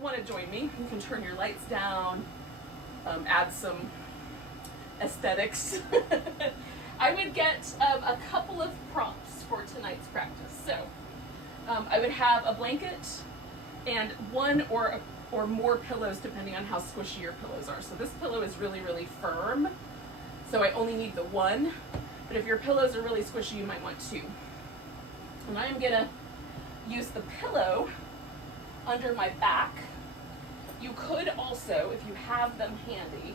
want to join me, you can turn your lights down, add some aesthetics. I would get a couple of prompts for tonight's practice. So I would have a blanket and one or more pillows depending on how squishy your pillows are. So this pillow is really, really firm, so I only need the one. But if your pillows are really squishy, you might want two. And I am gonna use the pillow under my back. You could also, if you have them handy,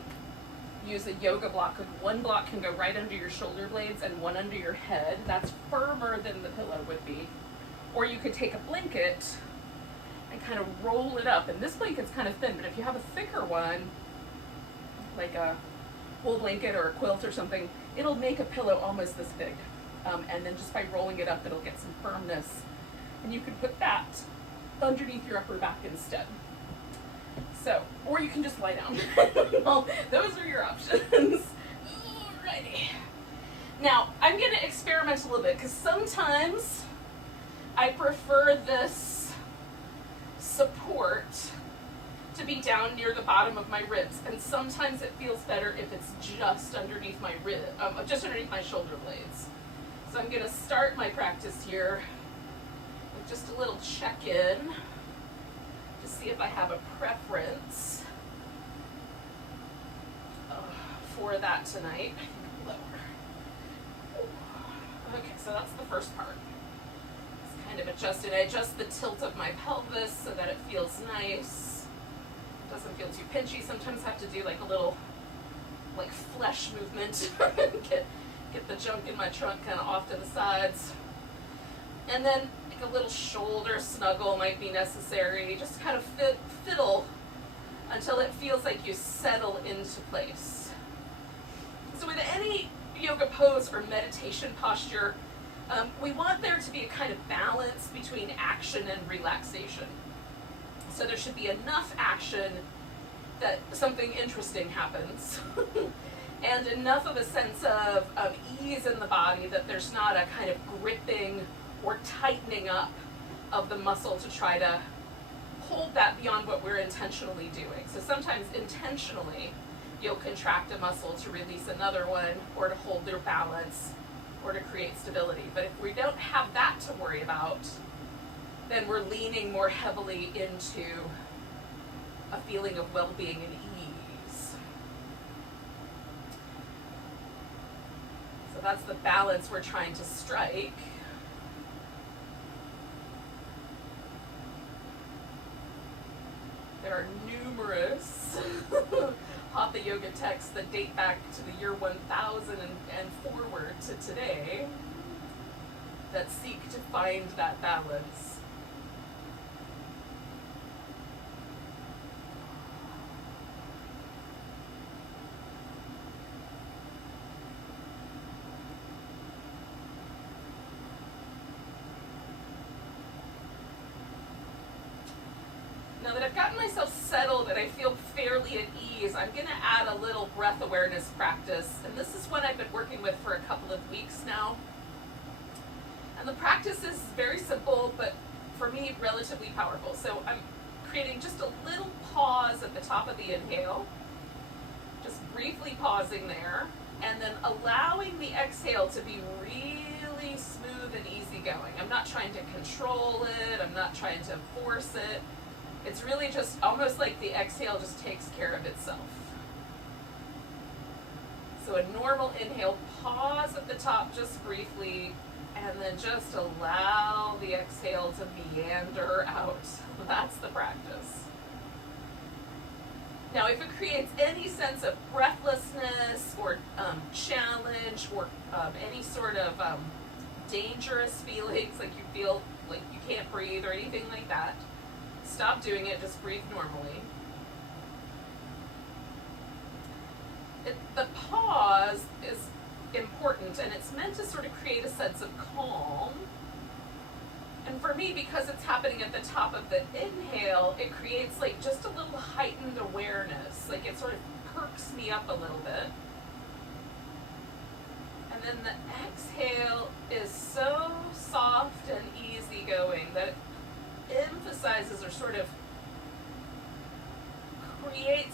use a yoga block. One block can go right under your shoulder blades and one under your head. That's firmer than the pillow would be. Or you could take a blanket and kind of roll it up. And this blanket's kind of thin, but if you have a thicker one, like a wool blanket or a quilt or something, it'll make a pillow almost this big. And then just by rolling it up, it'll get some firmness. And you could put that underneath your upper back instead. So, or you can just lie down. Well, those are your options. Alrighty. Now, I'm going to experiment a little bit because sometimes I prefer this support to be down near the bottom of my ribs, and sometimes it feels better if it's just underneath my just underneath my shoulder blades. So I'm going to start my practice here with just a little check-in to see if I have a preference for that tonight. Lower. Okay, so that's the first part. Just kind of adjusting. I adjust the tilt of my pelvis so that it feels nice. It doesn't feel too pinchy. Sometimes I have to do like a little like flesh movement. get the junk in my trunk kind of off to the sides. And then like a little shoulder snuggle might be necessary. Just kind of fiddle until it feels like you settle into place. So with any yoga pose or meditation posture, we want there to be a kind of balance between action and relaxation. So there should be enough action that something interesting happens and enough of a sense of ease in the body that there's not a kind of gripping or tightening up of the muscle to try to hold that beyond what we're intentionally doing. So sometimes intentionally you'll contract a muscle to release another one or to hold their balance or to create stability. But if we don't have that to worry about, then we're leaning more heavily into a feeling of well-being and ease. So that's the balance we're trying to strike. There are numerous Hatha yoga texts that date back to the year 1000 and forward to today that seek to find that balance. Now that I've gotten myself settled and I feel fairly at ease, I'm going to add a little breath awareness practice. And this is one I've been working with for a couple of weeks now. And the practice is very simple, but for me, relatively powerful. So I'm creating just a little pause at the top of the inhale, just briefly pausing there, and then allowing the exhale to be really smooth and easygoing. I'm not trying to control it. I'm not trying to force it. It's really just almost like the exhale just takes care of itself. So a normal inhale, pause at the top just briefly, and then just allow the exhale to meander out. That's the practice. Now, if it creates any sense of breathlessness or challenge or any sort of dangerous feelings, like you feel like you can't breathe or anything like that, stop doing it, just breathe normally. The pause is important, and it's meant to sort of create a sense of calm. And for me, because it's happening at the top of the inhale, it creates like just a little heightened awareness. Like it sort of perks me up a little bit. And then the exhale is so soft and easygoing that it emphasizes or sort of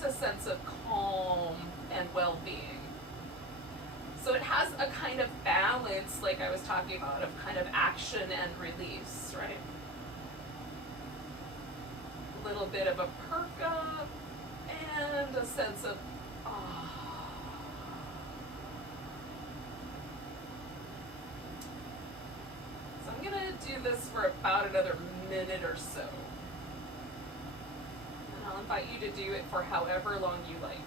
a sense of calm and well-being. So it has a kind of balance, like I was talking about, of kind of action and release, right? A little bit of a perk up and a sense of So I'm going to do this for about another minute or so. And I'll invite you to do it for however long you like.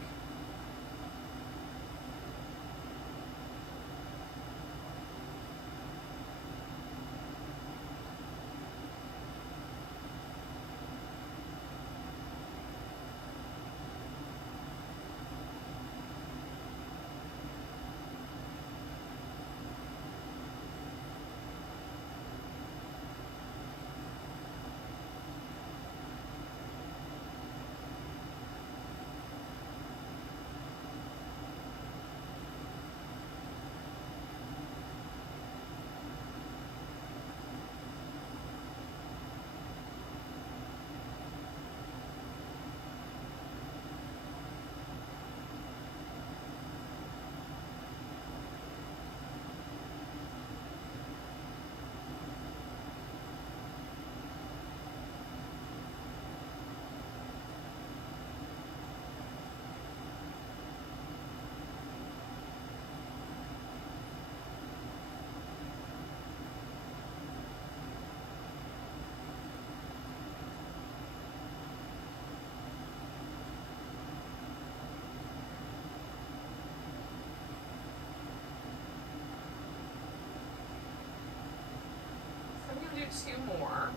Two more.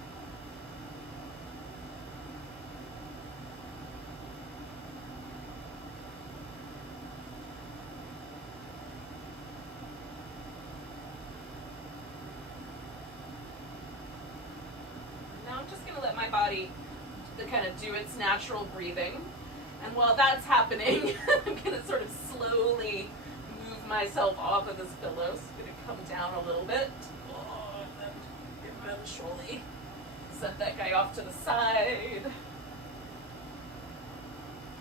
Now I'm just going to let my body kind of do its natural breathing. And while that's happening, I'm going to sort of slowly move myself off of this pillow. So I'm going to come down a little bit. Eventually set that guy off to the side.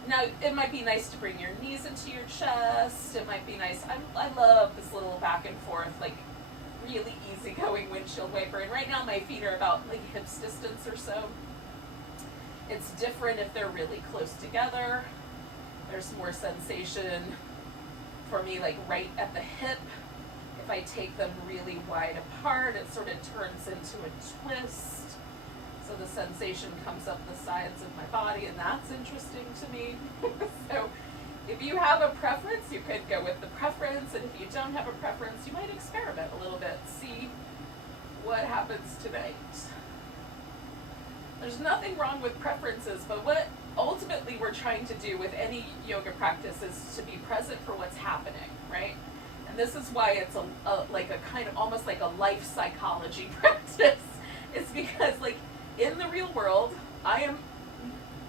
Now, it might be nice to bring your knees into your chest. It might be nice. I love this little back and forth, like really easygoing windshield wiper. And right now my feet are about like hips distance or so. It's different if they're really close together. There's more sensation for me like right at the hip. If I take them really wide apart, it sort of turns into a twist. So the sensation comes up the sides of my body, and that's interesting to me. So if you have a preference, you could go with the preference. And if you don't have a preference, you might experiment a little bit, see what happens tonight. There's nothing wrong with preferences, but what ultimately we're trying to do with any yoga practice is to be present for what's happening, right? And this is why it's like a kind of almost like a life psychology practice. It's because like in the real world, I am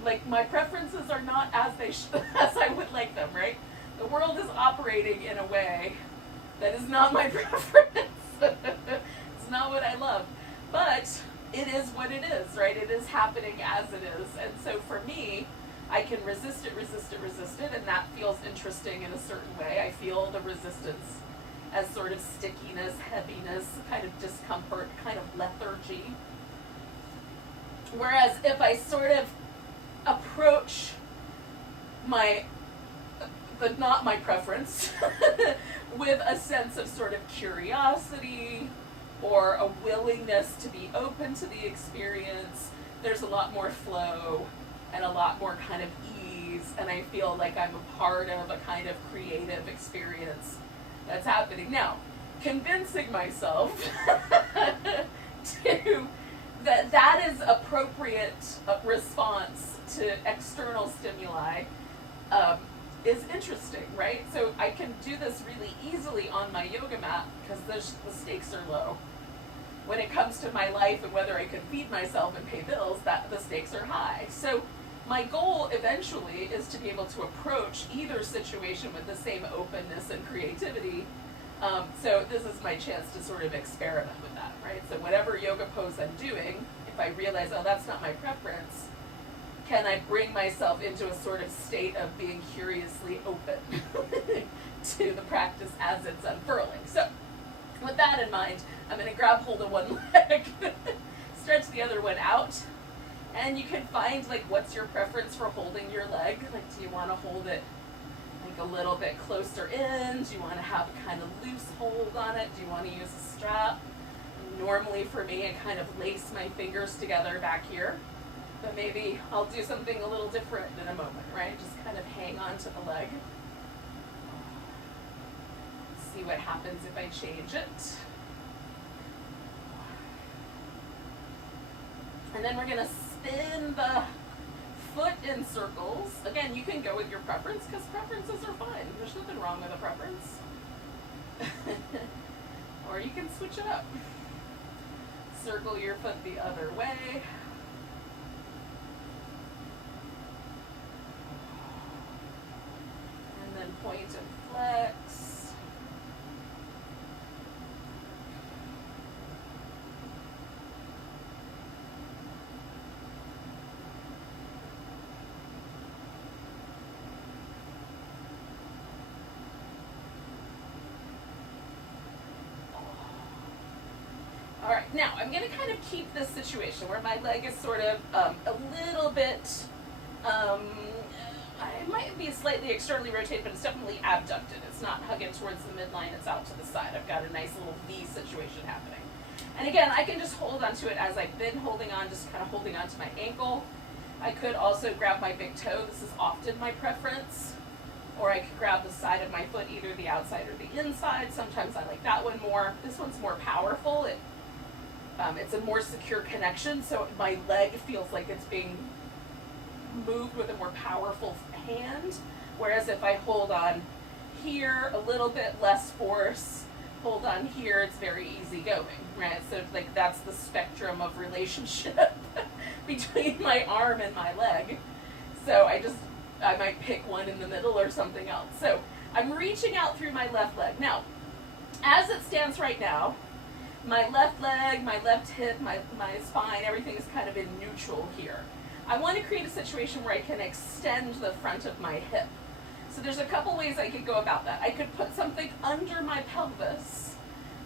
like my preferences are not as as I would like them, right? The world is operating in a way that is not my preference. It's not what I love, but it is what it is, right? It is happening as it is, and so for me, I can resist it, and that feels interesting in a certain way. I feel the resistance as sort of stickiness, heaviness, kind of discomfort, kind of lethargy. Whereas if I sort of approach but not my preference, with a sense of sort of curiosity or a willingness to be open to the experience, there's a lot more flow and a lot more kind of ease, and I feel like I'm a part of a kind of creative experience that's happening. Now, convincing myself to that is appropriate response to external stimuli is interesting, right? So I can do this really easily on my yoga mat because the stakes are low. When it comes to my life and whether I can feed myself and pay bills, the stakes are high. So my goal eventually is to be able to approach either situation with the same openness and creativity. So this is my chance to sort of experiment with that, right? So whatever yoga pose I'm doing, if I realize, oh, that's not my preference, can I bring myself into a sort of state of being curiously open to the practice as it's unfurling. So with that in mind, I'm going to grab hold of one leg, stretch the other one out, and you can find like what's your preference for holding your leg. Like, do you want to hold it like a little bit closer in? Do you want to have a kind of loose hold on it? Do you want to use a strap? Normally for me, I kind of lace my fingers together back here, but maybe I'll do something a little different in a moment, right? Just kind of hang on to the leg. See what happens if I change it. And then we're going to spin the foot in circles. Again, you can go with your preference because preferences are fine. There's nothing wrong with a preference. Or you can switch it up. Circle your foot the other way. And then point and flex. All right, now I'm going to kind of keep this situation where my leg is sort of a little bit, it might be slightly externally rotated, but it's definitely abducted. It's not hugging towards the midline, it's out to the side. I've got a nice little V situation happening. And again, I can just hold onto it as I've been holding on, just kind of holding onto my ankle. I could also grab my big toe. This is often my preference. Or I could grab the side of my foot, either the outside or the inside. Sometimes I like that one more. This one's more powerful. It's a more secure connection, so my leg feels like it's being moved with a more powerful hand. Whereas if I hold on here, a little bit less force, hold on here, it's very easy going, right? So like that's the spectrum of relationship between my arm and my leg. So I might pick one in the middle or something else. So I'm reaching out through my left leg. Now, as it stands right now, my left leg, my left hip, my spine, everything is kind of in neutral here. I want to create a situation where I can extend the front of my hip. So there's a couple ways I could go about that. I could put something under my pelvis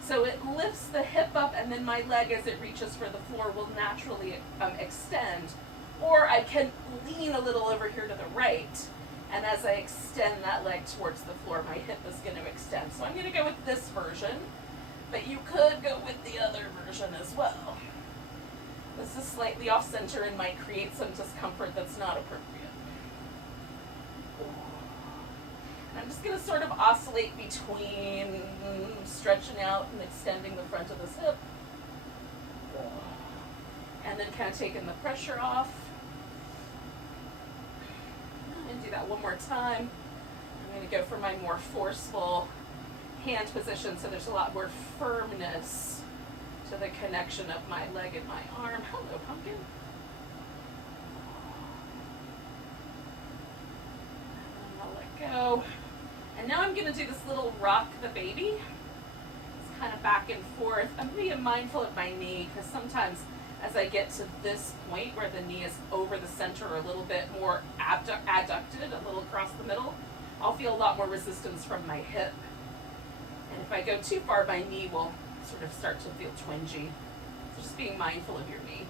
so it lifts the hip up, and then my leg as it reaches for the floor will naturally extend. Or I can lean a little over here to the right, and as I extend that leg towards the floor, my hip is going to extend. So I'm going to go with this version. But you could go with the other version as well. This is slightly off center and might create some discomfort that's not appropriate. And I'm just going to sort of oscillate between stretching out and extending the front of this hip. And then kind of taking the pressure off. And do that one more time. I'm going to go for my more forceful hand position, so there's a lot more firmness to the connection of my leg and my arm. Hello, pumpkin. And I'll let go. And now I'm going to do this little rock the baby. It's kind of back and forth. I'm being mindful of my knee, because sometimes as I get to this point where the knee is over the center or a little bit more adducted, a little across the middle, I'll feel a lot more resistance from my hip. And if I go too far, my knee will sort of start to feel twingy. So just being mindful of your knee.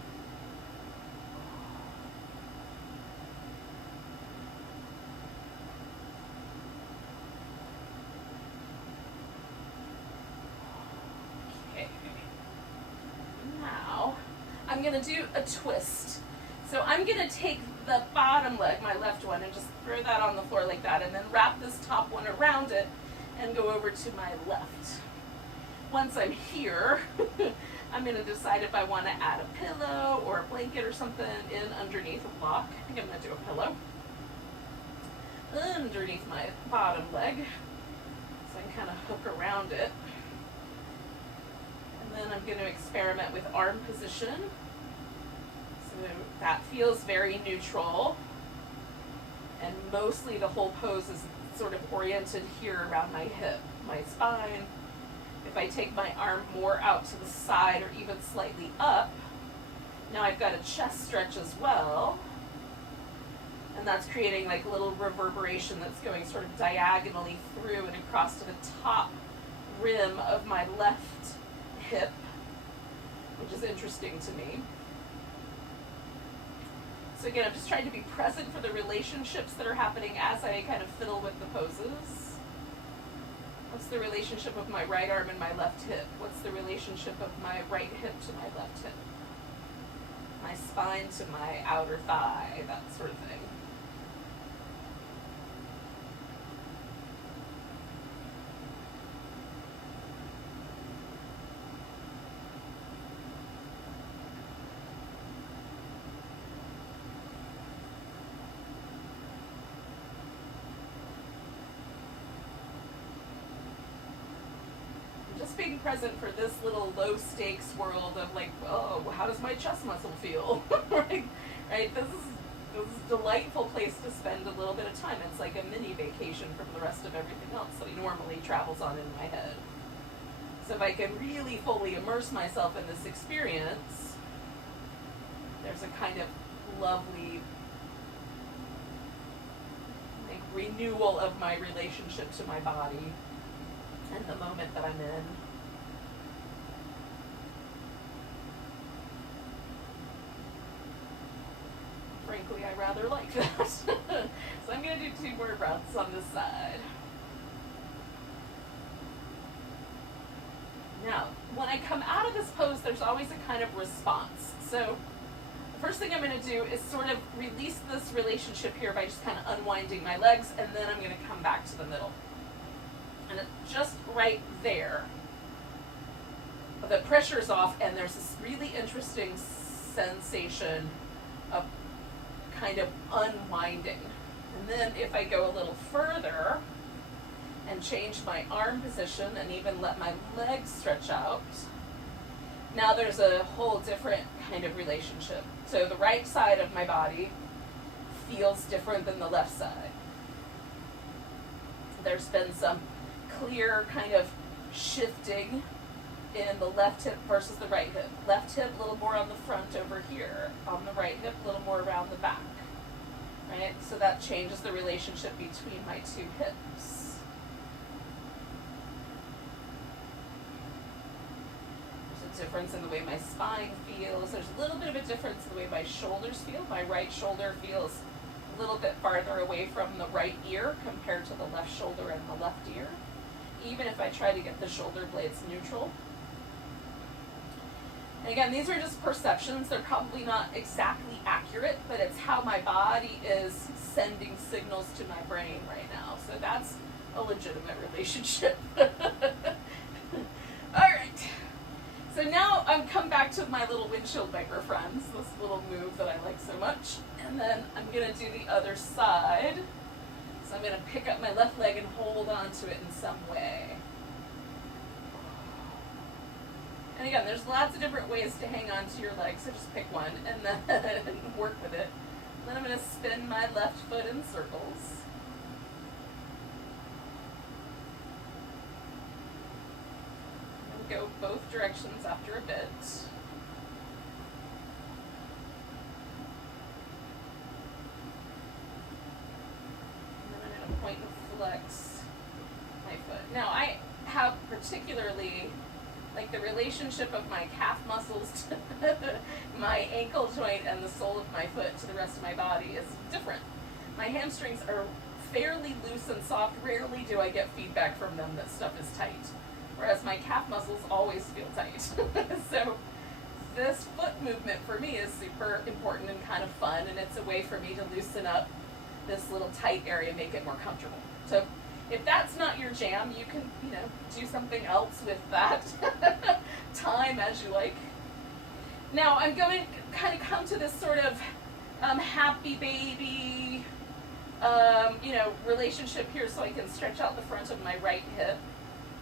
Okay. Now, I'm going to do a twist. So I'm going to take the bottom leg, my left one, and just throw that on the floor like that, and then wrap this top one around it and go over to my left. Once I'm here, I'm going to decide if I want to add a pillow or a blanket or something in underneath a block. I think I'm going to do a pillow underneath my bottom leg, so I can kind of hook around it. And then I'm going to experiment with arm position. So that feels very neutral, and mostly the whole pose is sort of oriented here around my hip, my spine. If I take my arm more out to the side or even slightly up, now I've got a chest stretch as well. that's creating like a little reverberation that's going sort of diagonally through and across to the top rim of my left hip, which is interesting to me. So again, I'm just trying to be present for the relationships that are happening as I kind of fiddle with the poses. What's the relationship of my right arm and my left hip? What's the relationship of my right hip to my left hip? My spine to my outer thigh, that sort of thing. Just being present for this little low stakes world of like, oh, how does my chest muscle feel? Right? This is a delightful place to spend a little bit of time. It's like a mini vacation from the rest of everything else that normally travels on in my head. So if I can really fully immerse myself in this experience, there's a kind of lovely like renewal of my relationship to my body and the moment that I'm in. Frankly, I rather like that. So I'm going to do 2 more breaths on this side. Now, when I come out of this pose, there's always a kind of response. So the first thing I'm going to do is sort of release this relationship here by just kind of unwinding my legs, and then I'm going to come back to the middle. And just right there, the pressure's off, and there's this really interesting sensation of kind of unwinding. And then if I go a little further and change my arm position and even let my legs stretch out, now there's a whole different kind of relationship. So the right side of my body feels different than the left side. There's been some clear kind of shifting in the left hip versus the right hip. Left hip a little more on the front over here. On the right hip a little more around the back. Right? So that changes the relationship between my 2 hips. There's a difference in the way my spine feels. There's a little bit of a difference in the way my shoulders feel. My right shoulder feels a little bit farther away from the right ear compared to the left shoulder and the left ear, even if I try to get the shoulder blades neutral. And again, these are just perceptions. They're probably not exactly accurate, but it's how my body is sending signals to my brain right now. So that's a legitimate relationship. All right. So now I'm come back to my little windshield wiper friends, this little move that I like so much. And then I'm going to do the other side. So I'm going to pick up my left leg and hold on to it in some way. And again, there's lots of different ways to hang on to your leg, so just pick one and then work with it. Then I'm going to spin my left foot in circles. And go both directions after a bit. Point and flex my foot. Now I have particularly like the relationship of my calf muscles to my ankle joint and the sole of my foot to the rest of my body is different. My hamstrings are fairly loose and soft. Rarely do I get feedback from them that stuff is tight. Whereas my calf muscles always feel tight. So this foot movement for me is super important and kind of fun, and it's a way for me to loosen up this little tight area, make it more comfortable. So if that's not your jam, you can, do something else with that time as you like. Now I'm going to kind of come to this sort of happy baby, relationship here, so I can stretch out the front of my right hip.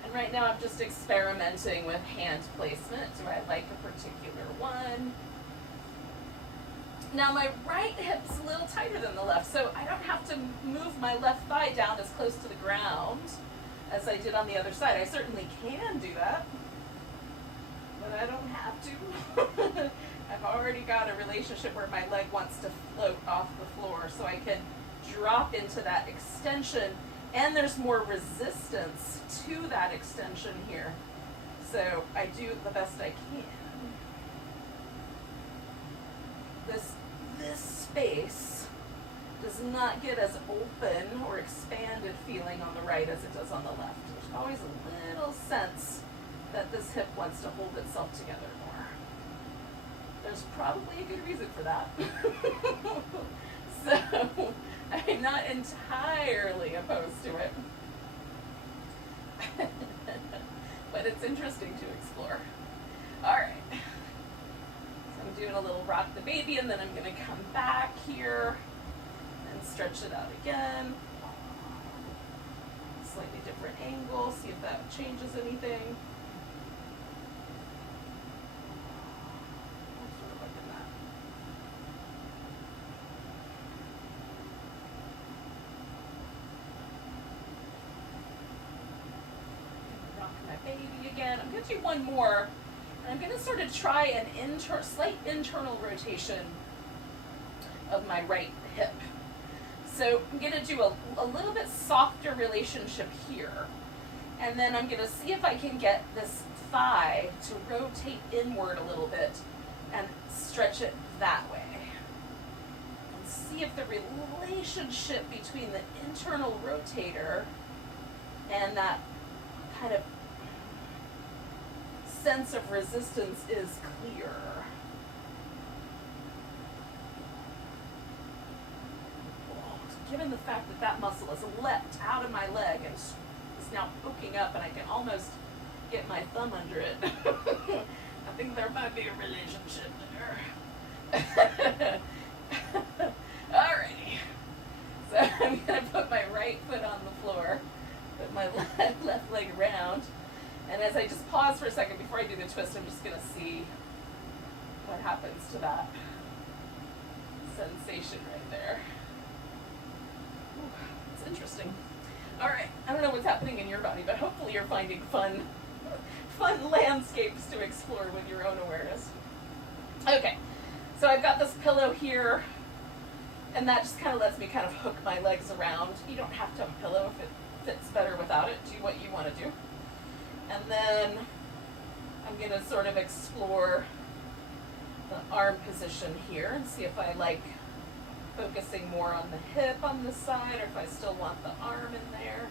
And right now I'm just experimenting with hand placement. Do I like a particular one? Now my right hip's a little tighter than the left, so I don't have to move my left thigh down as close to the ground as I did on the other side. I certainly can do that, but I don't have to. I've already got a relationship where my leg wants to float off the floor, so I can drop into that extension, and there's more resistance to that extension here. So I do the best I can. This space does not get as open or expanded feeling on the right as it does on the left. There's always a little sense that this hip wants to hold itself together more. There's probably a good reason for that. So I'm not entirely opposed to it. But it's interesting to explore. All right. So I'm doing a little rock the baby, and then I'm going to come back here and stretch it out again. Slightly different angle, see if that changes anything. Sort of like in that. Rock my baby again. I'm going to do one more, and I'm going to sort of try an slight internal rotation of my right hip. So I'm going to do a little bit softer relationship here. And then I'm going to see if I can get this thigh to rotate inward a little bit and stretch it that way. And see if the relationship between the internal rotator and that kind of sense of resistance is clear. Given the fact that that muscle is leapt out of my leg and is now poking up, and I can almost get my thumb under it, I think there might be a relationship there. Alrighty. So I'm going to put my right foot on the floor, put my left leg around, and as I just pause for a second before I do the twist, I'm just going to see what happens to that sensation right there. It's interesting. All right, I don't know what's happening in your body, but hopefully you're finding fun landscapes to explore with your own awareness. Okay, so I've got this pillow here, and that just kind of lets me kind of hook my legs around. You don't have to have a pillow if it fits better without it. Do what you want to do. And then I'm going to sort of explore the arm position here and see if I like focusing more on the hip on this side, or if I still want the arm in there.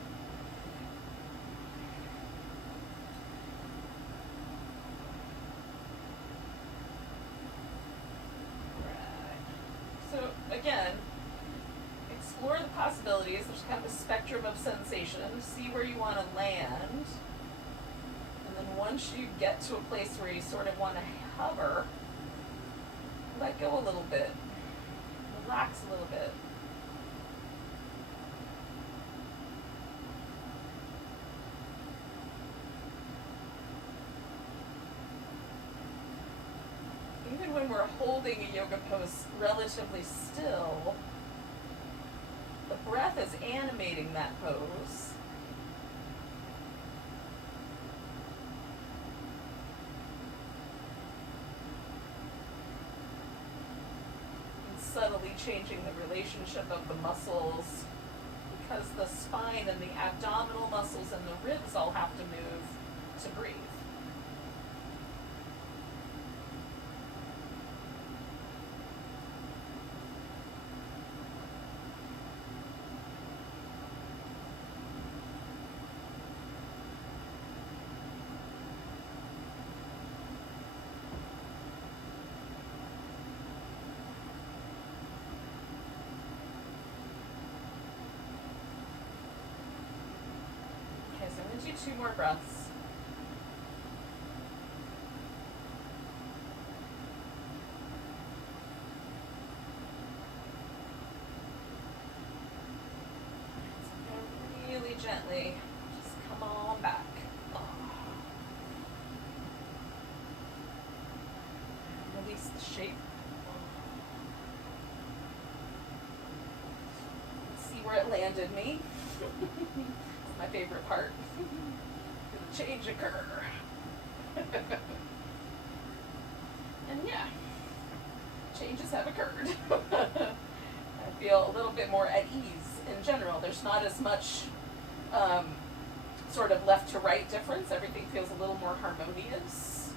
Right. So again, explore the possibilities. There's kind of a spectrum of sensation. See where you want to land. And then once you get to a place where you sort of want to hover, let go a little bit. Relax a little bit. Even when we're holding a yoga pose relatively still, the breath is animating that pose. Subtly changing the relationship of the muscles, because the spine and the abdominal muscles and the ribs all have to move to breathe. Do 2 more breaths. So really gently, just come on back. Release the shape. Let's see where it landed me. My favorite part. Change occur. And yeah, changes have occurred. I feel a little bit more at ease in general. There's not as much sort of left to right difference. Everything feels a little more harmonious.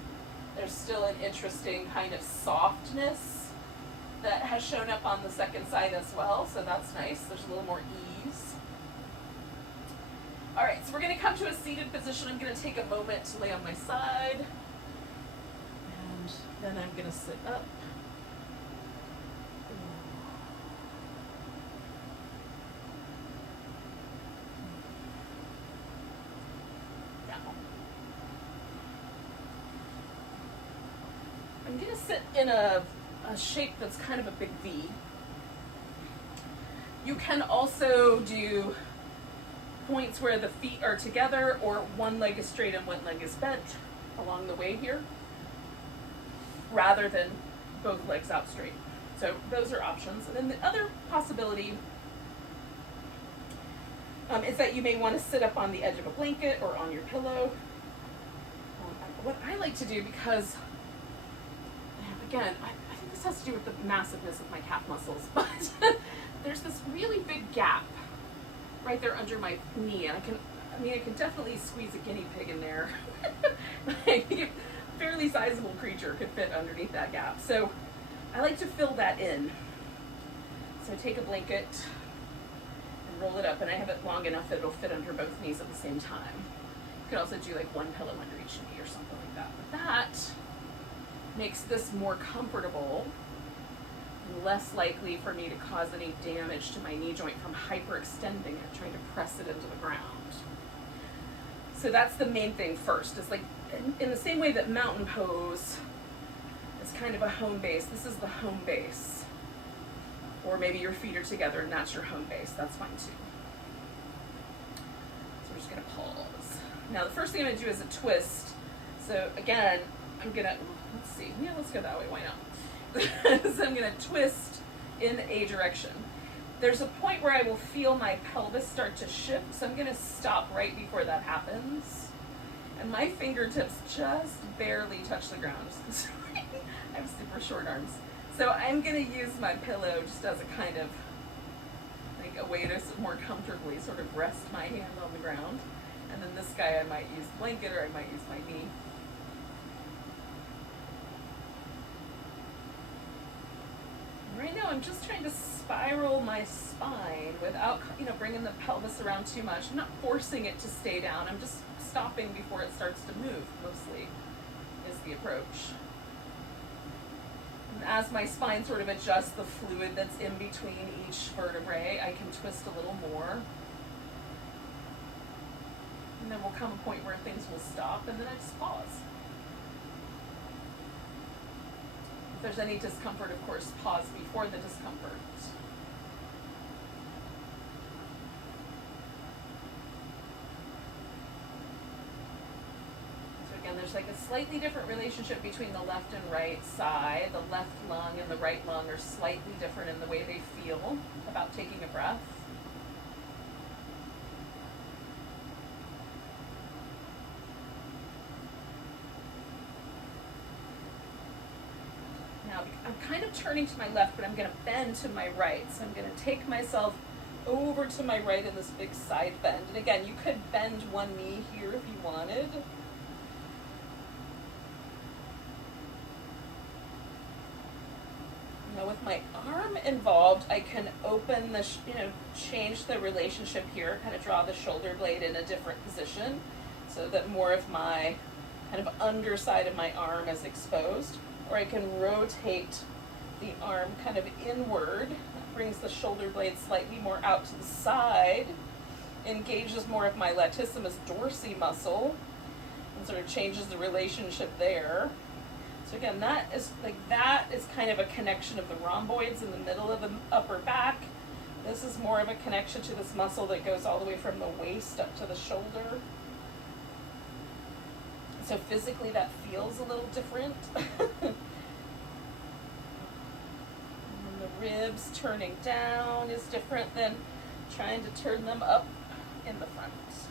There's still an interesting kind of softness that has shown up on the second side as well, so that's nice. There's a little more ease. All right, so we're going to come to a seated position. I'm going to take a moment to lay on my side, and then I'm going to sit up. I'm going to sit in a shape that's kind of a big V. You can also do points where the feet are together, or one leg is straight and one leg is bent along the way here, rather than both legs out straight. So those are options. And then the other possibility is that you may want to sit up on the edge of a blanket or on your pillow. What I like to do, because again, I think this has to do with the massiveness of my calf muscles, but there's this really big gap right there under my knee, and I can definitely squeeze a guinea pig in there. I think a fairly sizable creature could fit underneath that gap. So I like to fill that in. So take a blanket and roll it up, and I have it long enough that it'll fit under both knees at the same time. You could also do like one pillow under each knee or something like that. But that makes this more comfortable and less likely for me to cause any damage to my knee joint from hyperextending it, trying to press it into the ground. So that's the main thing first. It's like, in the same way that mountain pose is kind of a home base, this is the home base. Or maybe your feet are together and that's your home base. That's fine too. So we're just gonna pause. Now the first thing I'm gonna do is a twist. So again, I'm gonna, let's see, yeah, let's go that way, why not? So I'm gonna twist in a direction. There's a point where I will feel my pelvis start to shift, so I'm gonna stop right before that happens. And my fingertips just barely touch the ground. I have super short arms. So I'm gonna use my pillow just as a kind of, like a way to more comfortably sort of rest my hand on the ground. And then this guy I might use the blanket, or I might use my knee. Right now I'm just trying to spiral my spine without, bringing the pelvis around too much. I'm not forcing it to stay down. I'm just stopping before it starts to move, mostly, is the approach. And as my spine sort of adjusts the fluid that's in between each vertebrae, I can twist a little more. And then will come a point where things will stop, and then I just pause. If there's any discomfort, of course, pause before the discomfort. So again, there's like a slightly different relationship between the left and right side. The left lung and the right lung are slightly different in the way they feel about taking a breath. Now, I'm kind of turning to my left, but I'm going to bend to my right. So I'm going to take myself over to my right in this big side bend. And again, you could bend one knee here if you wanted. Now, with my arm involved, I can open the, change the relationship here, kind of draw the shoulder blade in a different position so that more of my kind of underside of my arm is exposed. Or I can rotate the arm kind of inward, brings the shoulder blade slightly more out to the side, engages more of my latissimus dorsi muscle, and sort of changes the relationship there. So again, that is kind of a connection of the rhomboids in the middle of the upper back. This is more of a connection to this muscle that goes all the way from the waist up to the shoulder. So physically that feels a little different. And the ribs turning down is different than trying to turn them up in the front. So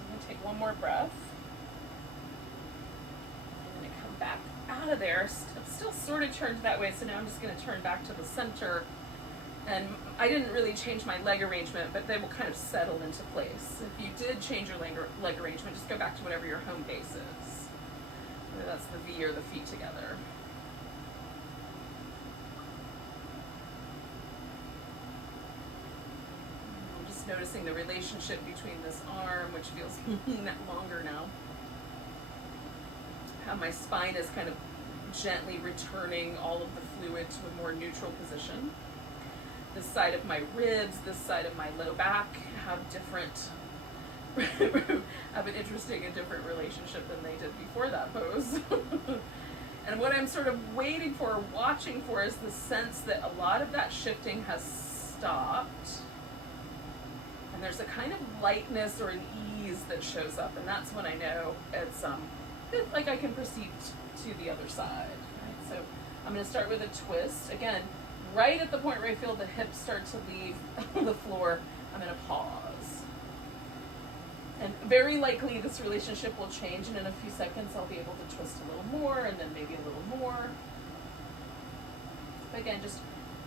I'm going to take one more breath. I'm going to come back out of there. I'm still sort of turned that way, so now I'm just going to turn back to the center. And I didn't really change my leg arrangement, but they will kind of settle into place. If you did change your leg arrangement, just go back to whatever your home base is. Whether that's the V or the feet together. I'm just noticing the relationship between this arm, which feels longer now. How my spine is kind of gently returning all of the fluid to a more neutral position. This side of my ribs, this side of my low back have have an interesting and different relationship than they did before that pose. And what I'm sort of waiting for, watching for, is the sense that a lot of that shifting has stopped. And there's a kind of lightness or an ease that shows up, and that's when I know it's like I can proceed to the other side. Right? So I'm going to start with a twist. Again, right at the point where I feel the hips start to leave the floor, I'm going to pause. And very likely this relationship will change, and in a few seconds I'll be able to twist a little more, and then maybe a little more. But again, just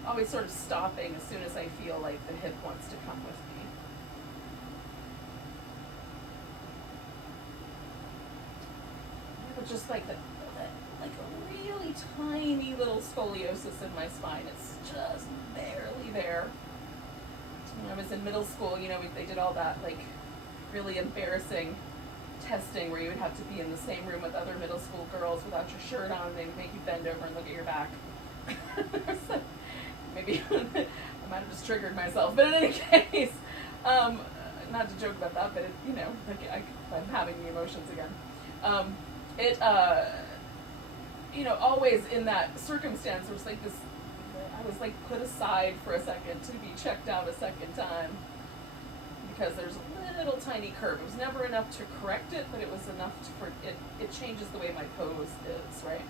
always sort of stopping as soon as I feel like the hip wants to come with me. But just like a really tiny little scoliosis in my spine. It's just barely there. When I was in middle school, they did all that like really embarrassing testing where you would have to be in the same room with other middle school girls without your shirt on. They would make you bend over and look at your back. So maybe I might have just triggered myself, but in any case, not to joke about that, but I'm having the emotions again. Always in that circumstance, there was like this, I was like put aside for a second to be checked out a second time because there's a little tiny curve. It was never enough to correct it, but it was enough for it changes the way my pose is, right?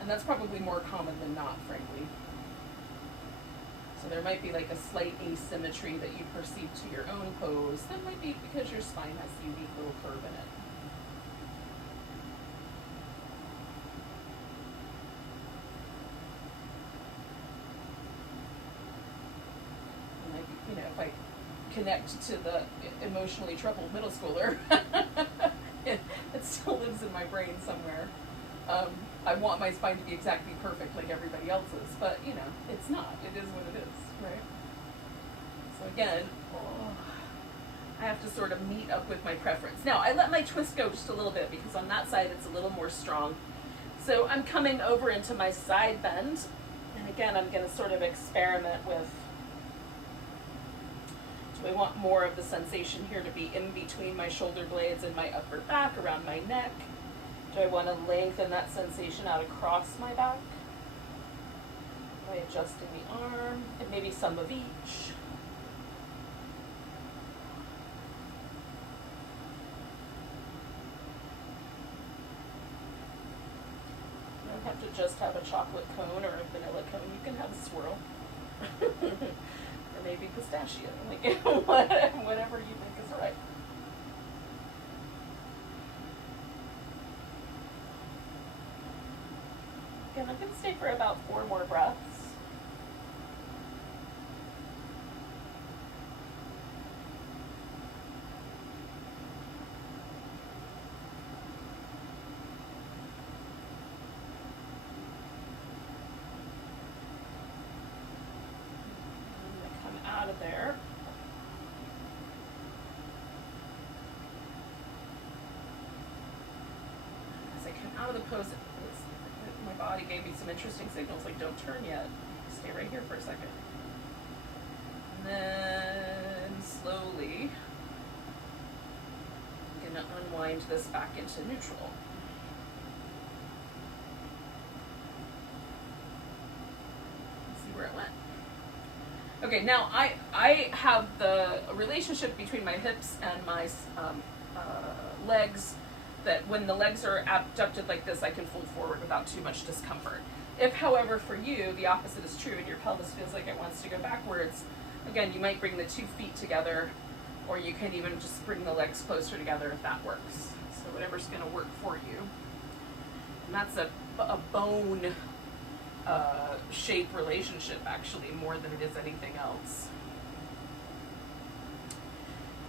And that's probably more common than not, frankly. So there might be like a slight asymmetry that you perceive to your own pose. That might be because your spine has a unique little curve in it. If I connect to the emotionally troubled middle schooler, it still lives in my brain somewhere. I want my spine to be exactly perfect like everybody else's, but it's not. It is what it is, right? So again, I have to sort of meet up with my preference. Now, I let my twist go just a little bit because on that side it's a little more strong. So I'm coming over into my side bend, and again, I'm going to sort of experiment with, do I want more of the sensation here to be in between my shoulder blades and my upper back, around my neck? Do I want to lengthen that sensation out across my back? By adjusting the arm, and maybe some of each. You don't have to just have a chocolate cone or a vanilla cone. You can have a swirl. Or maybe pistachio. Whatever you think is right. Again, I'm going to stay for about 4 more breaths. I'm going to come out of there. As I come out of the pose, my body gave me some interesting signals, like don't turn yet. Stay right here for a second. And then slowly, I'm going to unwind this back into neutral. Let's see where it went. Okay, now I have the relationship between my hips and my legs, that when the legs are abducted like this, I can fold forward without too much discomfort. If, however, for you, the opposite is true and your pelvis feels like it wants to go backwards, again, you might bring the 2 feet together, or you can even just bring the legs closer together if that works. So whatever's going to work for you. That's a bone shape relationship, actually, more than it is anything else.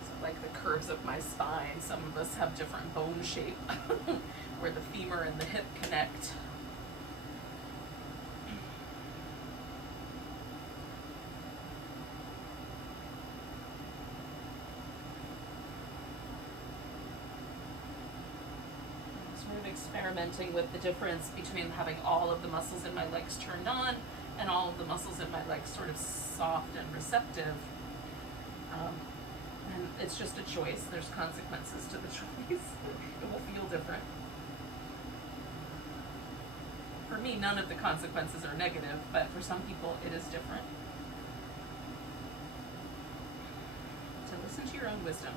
So like the curves of my spine, some of us have different bone shape where the femur and the hip connect. Experimenting with the difference between having all of the muscles in my legs turned on and all of the muscles in my legs sort of soft and receptive. And it's just a choice. There's consequences to the choice. It will feel different. For me, none of the consequences are negative, but for some people it is different. So listen to your own wisdom.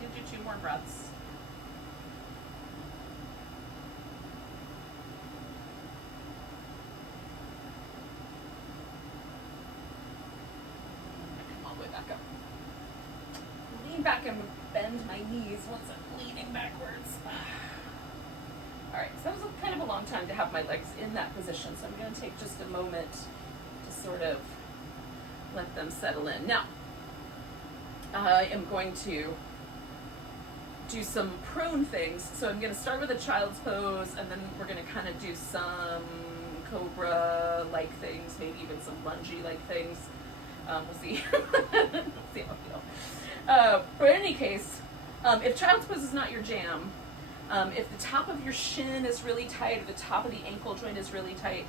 Do 2 more breaths. Come all the way back up. Lean back and bend my knees once I'm leaning backwards. All right, so that was kind of a long time to have my legs in that position, so I'm going to take just a moment to sort of let them settle in. Now, I am going to do some prone things. So I'm going to start with a child's pose, and then we're going to kind of do some cobra-like things, maybe even some lunge-like things. We'll see. We'll see how I feel. But in any case, if child's pose is not your jam, if the top of your shin is really tight or the top of the ankle joint is really tight,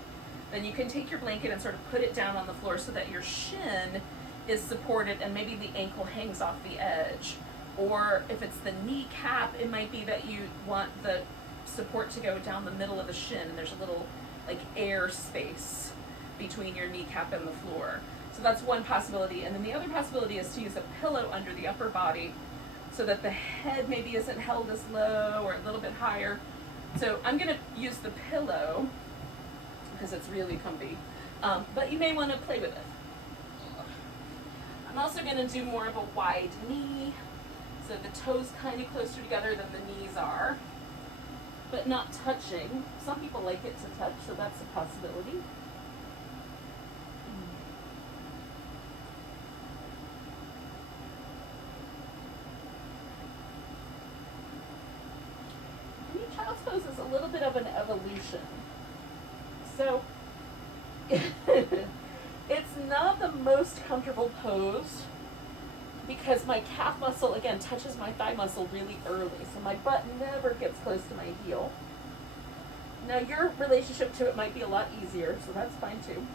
then you can take your blanket and sort of put it down on the floor so that your shin is supported and maybe the ankle hangs off the edge. Or if it's the kneecap, it might be that you want the support to go down the middle of the shin, and there's a little like air space between your kneecap and the floor. So that's one possibility. And then the other possibility is to use a pillow under the upper body so that the head maybe isn't held as low or a little bit higher. So I'm going to use the pillow because it's really comfy, but you may want to play with it. I'm also going to do more of a wide knee. So the toes kind of closer together than the knees are, but not touching. Some people like it to touch, so that's a possibility. Child's pose is a little bit of an evolution. So it's not the most comfortable pose, because my calf muscle, again, touches my thigh muscle really early. So my butt never gets close to my heel. Now your relationship to it might be a lot easier, so that's fine too.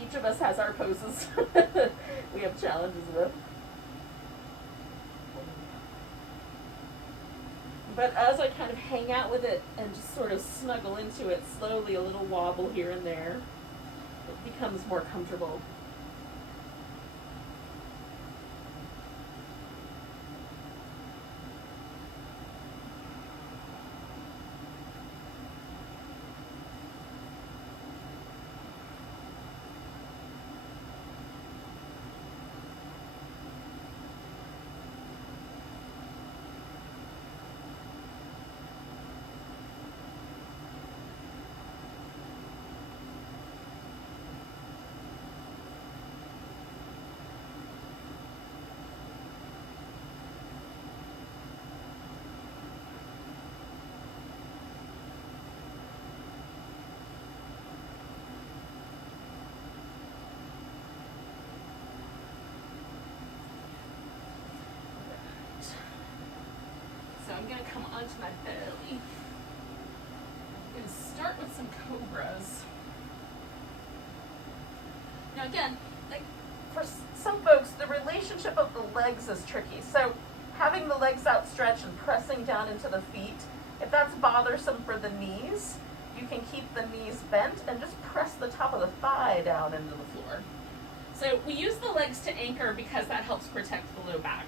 Each of us has our poses we have challenges with. But as I kind of hang out with it and just sort of snuggle into it slowly, a little wobble here and there, it becomes more comfortable. So I'm going to come onto my belly. I'm going to start with some cobras. Now again, like for some folks, the relationship of the legs is tricky. So having the legs outstretched and pressing down into the feet If that's bothersome for the knees, you can keep the knees bent and just press the top of the thigh down into the floor. So we use the legs to anchor because that helps protect the low back.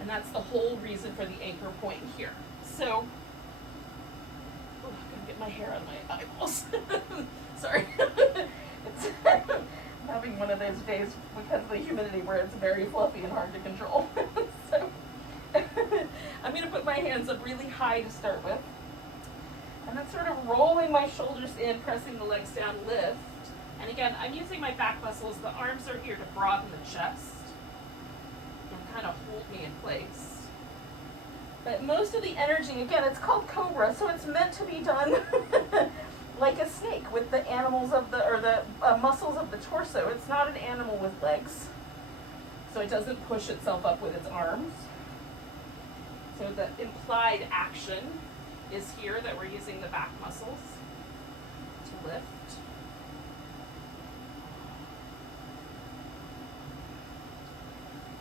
And that's the whole reason for the anchor point here. So, I'm gonna get my hair out of my eyeballs. Sorry. I'm having one of those days because of the humidity where it's very fluffy and hard to control. So, I'm gonna put my hands up really high to start with. And then sort of rolling my shoulders in, pressing the legs down, lift. And again, I'm using my back muscles. The arms are here to broaden the chest and kind of hold me in place. But most of the energy, again, it's called Cobra, so it's meant to be done like a snake with the animals of the, or the muscles of the torso. It's not an animal with legs, so it doesn't push itself up with its arms. So the implied action is here that we're using the back muscles to lift.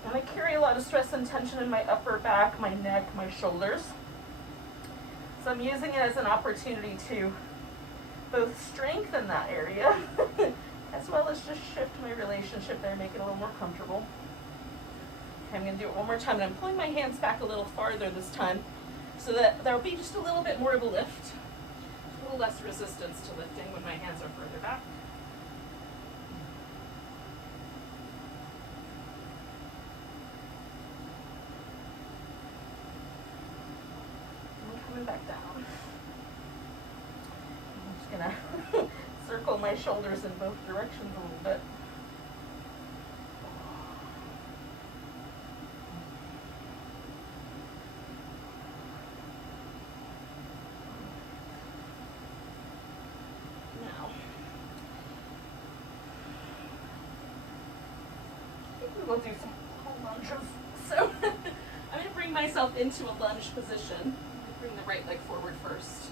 And I carry a lot of stress and tension in my upper back, my neck, my shoulders. So I'm using it as an opportunity to both strengthen that area as well as just shift my relationship there, make it a little more comfortable. Okay, I'm going to do it one more time, and I'm pulling my hands back a little farther this time so that there'll be just a little bit more of a lift, a little less resistance to lifting when my hands are further back. Coming back down. I'm just gonna circle my shoulders in both directions a little bit. Now, I think we will do some lunges. So I'm gonna bring myself into a lunge position. Bring the right leg forward first.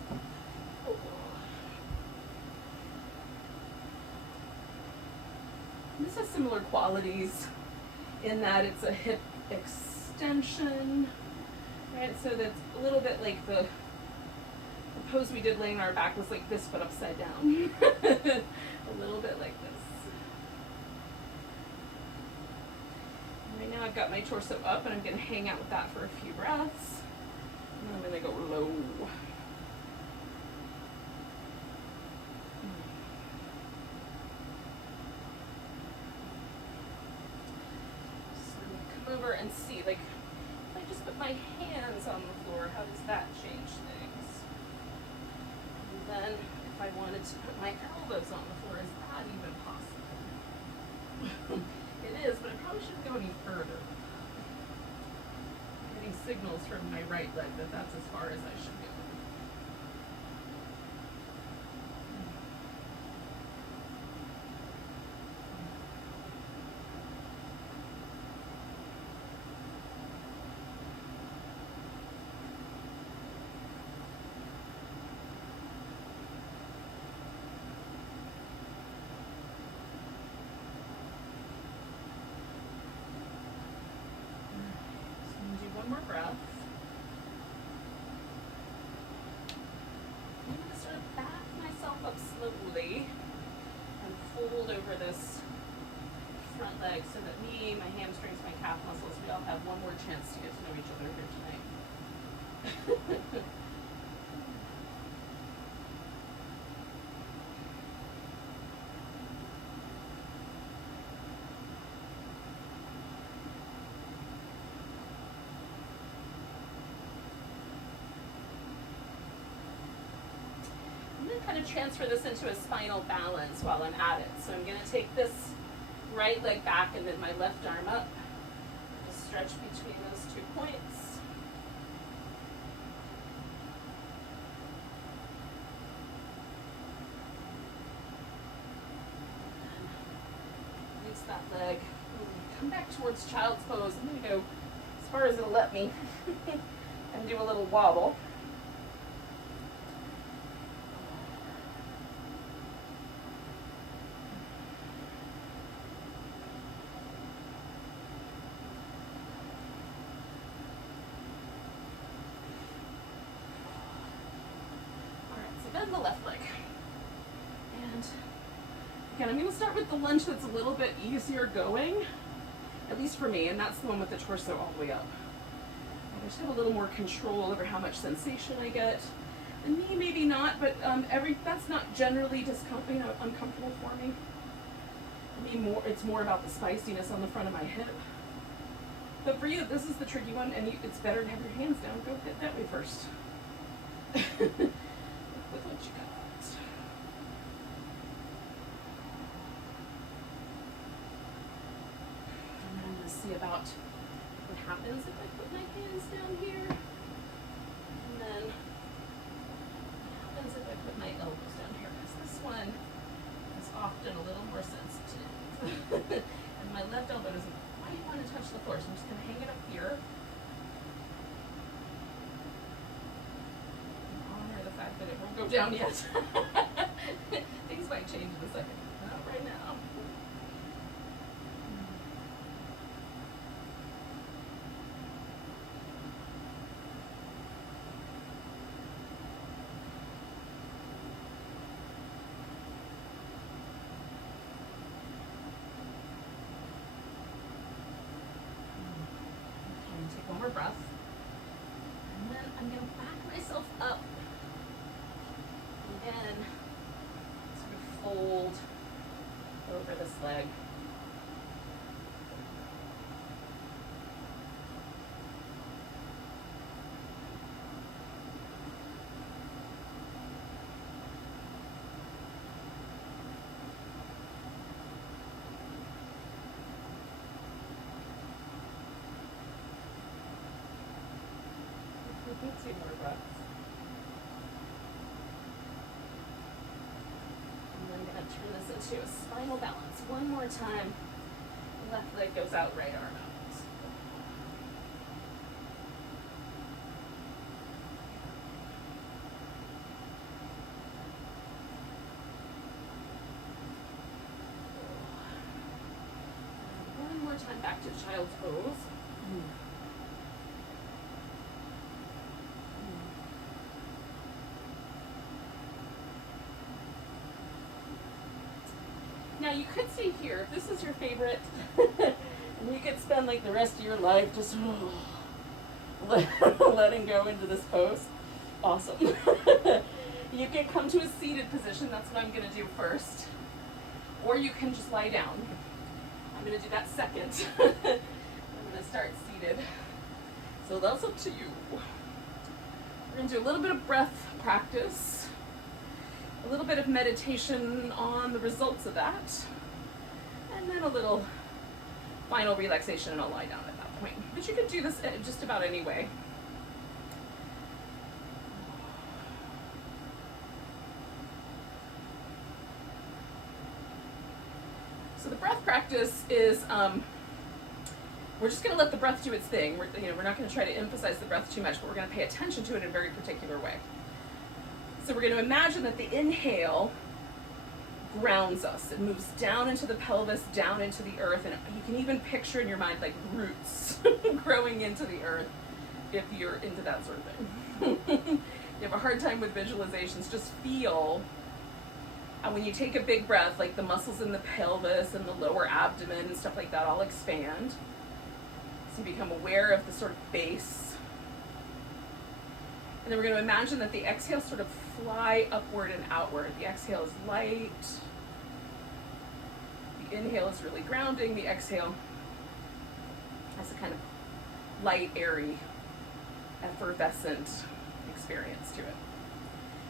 This has similar qualities in that it's a hip extension, right? So that's a little bit like the pose we did laying on our back was like this but upside down. A little bit like this. Right now I've got my torso up and I'm going to hang out with that for a few breaths. And I'm going to go low. So I'm going to come over and see, like, if I just put my hands on the floor, how does that change things? And then if I wanted to put my elbows on the floor, is that even possible? It is, but I probably shouldn't go any further. Signals from my right leg that that's as far as I should go. One more breath. I'm going to sort of back myself up slowly and fold over this front leg so that me, my hamstrings, my calf muscles, we all have one more chance to get to know each other here tonight. Kind of transfer this into a spinal balance while I'm at it. So I'm going to take this right leg back and then my left arm up. Just stretch between those 2 points. And release that leg. Come back towards child's pose. I'm going to go as far as it'll let me and do a little wobble. the left leg. And again, I'm going to start with the lunge that's a little bit easier going, at least for me, and that's the one with the torso all the way up. I just have a little more control over how much sensation I get. The knee maybe not, but that's not generally uncomfortable for me. I mean, it's more about the spiciness on the front of my hip. But for you, this is the tricky one, and it's better to have your hands down. Go hit that way first. With what you got. And then I'm going to see about what happens if I put my hands down here. And then what happens if I put my elbows down here? Because this one is often a little more sensitive. And my left elbow doesn't quite want to touch the floor, so I'm just going to hang it up here. That it won't go down yet. Things might change in a second. Not right now. Okay, take one more breath. And then I'm going to back myself up. Again, sort of fold over this leg. Two more breaths. Turn this into a spinal balance. One more time. Left leg goes out, right arm out. One more time back to child's pose. Now you could see here, if this is your favorite, and you could spend like the rest of your life just letting go into this pose. Awesome. You can come to a seated position, that's what I'm going to do first. Or you can just lie down. I'm going to do that second. I'm going to start seated. So that's up to you. We're going to do a little bit of breath practice. A little bit of meditation on the results of that, and then a little final relaxation, and I'll lie down at that point. But you can do this just about any way. So the breath practice is, we're just going to let the breath do its thing. We're not going to try to emphasize the breath too much, but we're going to pay attention to it in a very particular way. So we're going to imagine that the inhale grounds us. It moves down into the pelvis, down into the earth, and you can even picture in your mind like roots growing into the earth if you're into that sort of thing. You have a hard time with visualizations, just feel how when you take a big breath, like the muscles in the pelvis and the lower abdomen and stuff like that all expand. So you become aware of the sort of base. And then we're going to imagine that the exhale sort of fly upward and outward. The exhale is light. The inhale is really grounding. The exhale has a kind of light, airy, effervescent experience to it.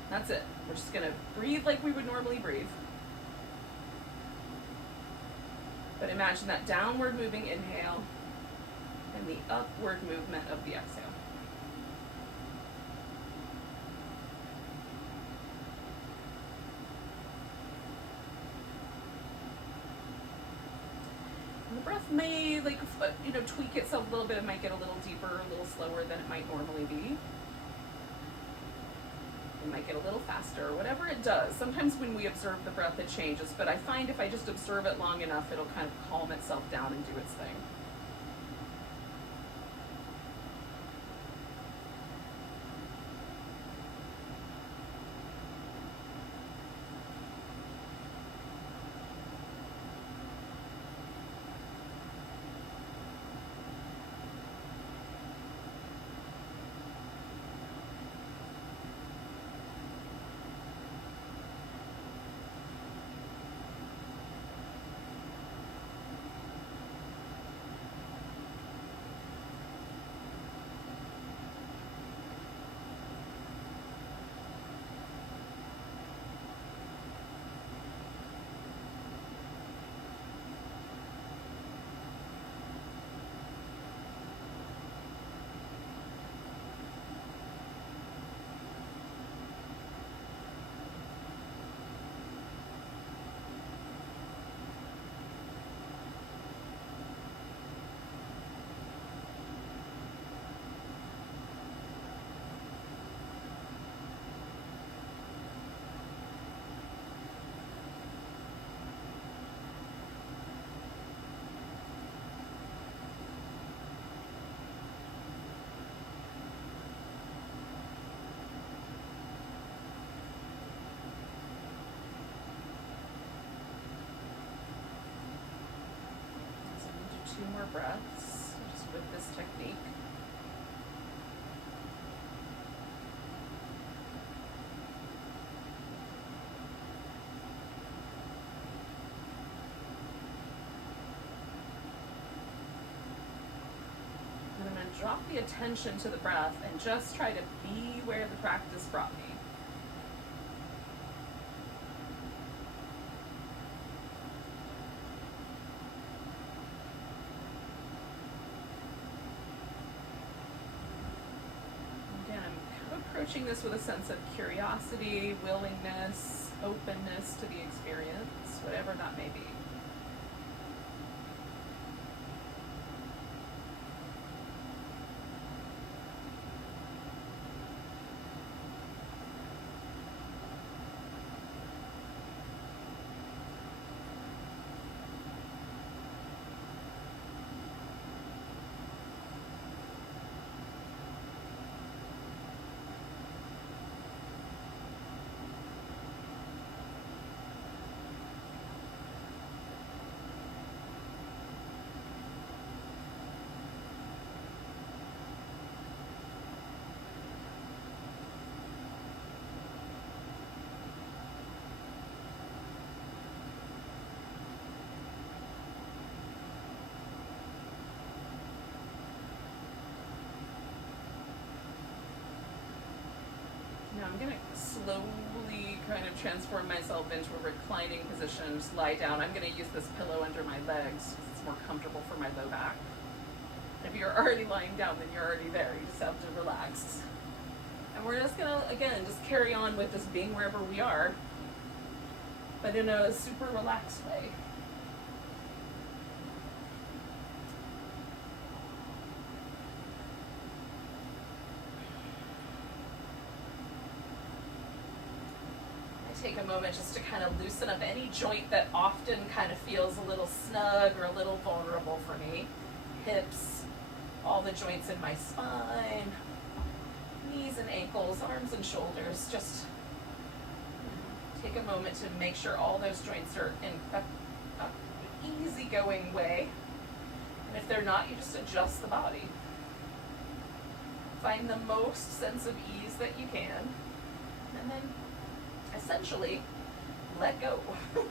That's it. We're just going to breathe like we would normally breathe. But imagine that downward moving inhale and the upward movement of the exhale. The breath may tweak itself a little bit. It might get a little deeper, a little slower than it might normally be. It might get a little faster, whatever it does. Sometimes when we observe the breath, it changes, but I find if I just observe it long enough, it'll kind of calm itself down and do its thing. 2 more breaths just with this technique. And I'm going to drop the attention to the breath and just try to be where the practice brought me. Approaching this with a sense of curiosity, willingness, openness to the experience, whatever that may be. Now I'm going to slowly kind of transform myself into a reclining position, just lie down. I'm going to use this pillow under my legs because it's more comfortable for my low back. And if you're already lying down, then you're already there. You just have to relax. And we're just going to, again, just carry on with just being wherever we are, but in a super relaxed way. Take a moment just to kind of loosen up any joint that often kind of feels a little snug or a little vulnerable for me. Hips, all the joints in my spine, knees and ankles, arms and shoulders. Just take a moment to make sure all those joints are in an easygoing way. And if they're not, you just adjust the body. Find the most sense of ease that you can, and then essentially, let go. If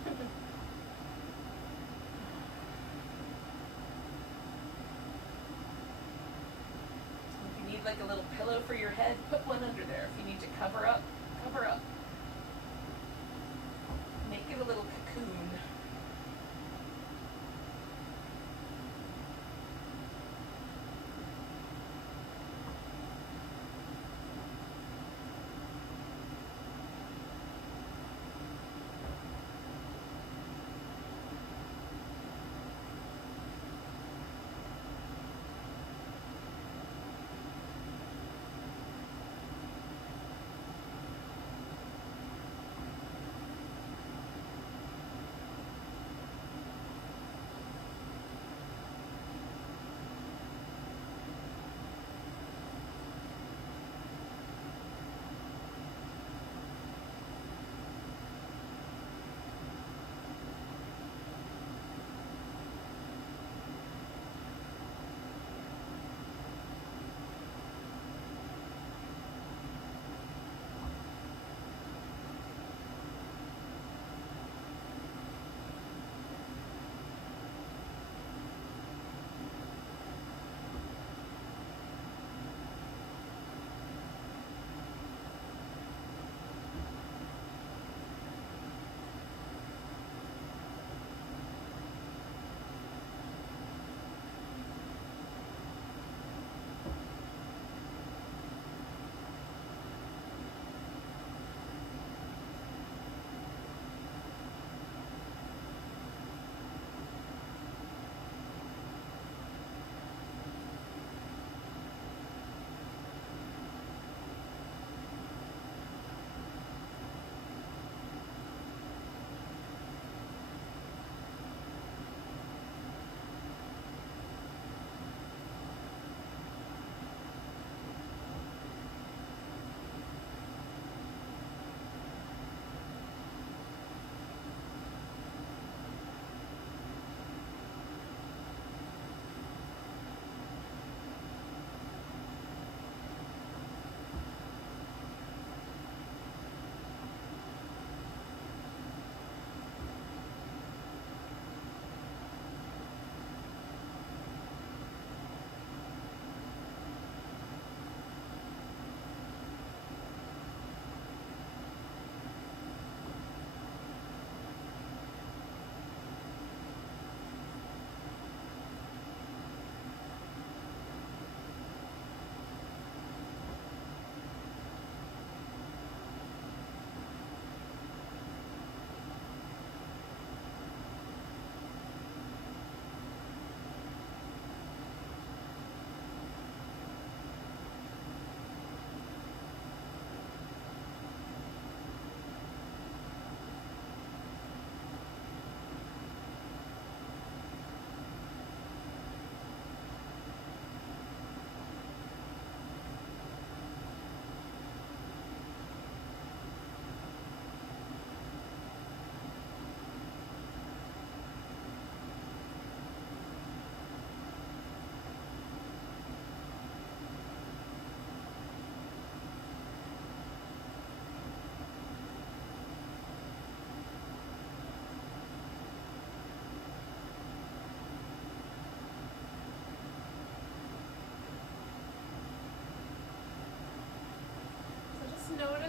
you need like a little pillow for your head, put one under there. If you need to cover up, cover up. Make it a little cocoon.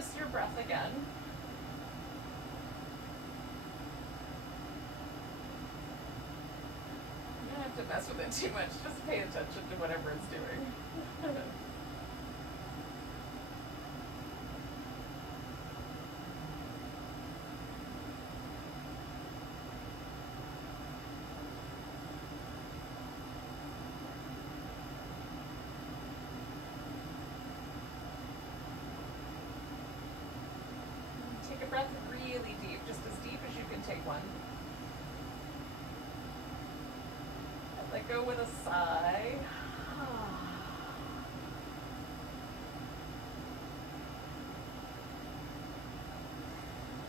notice your breath again. You don't have to mess with it too much, just pay attention to whatever it's doing. Take a breath really deep, just as deep as you can take one. And let go with a sigh.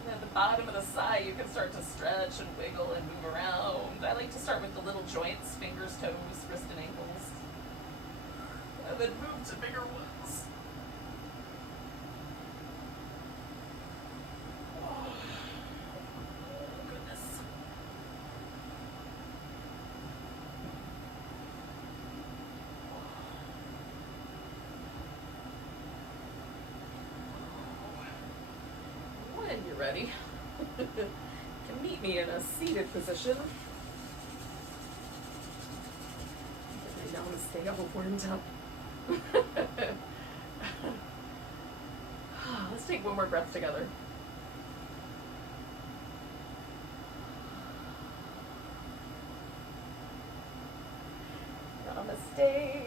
And at the bottom of the sigh, you can start to stretch and wiggle and move around. I like to start with the little joints, fingers, toes, wrist and ankles. And then move to bigger ones. When you're ready, you can meet me in a seated position. Get my Namaste all warmed up. Let's take one more breath together. Namaste.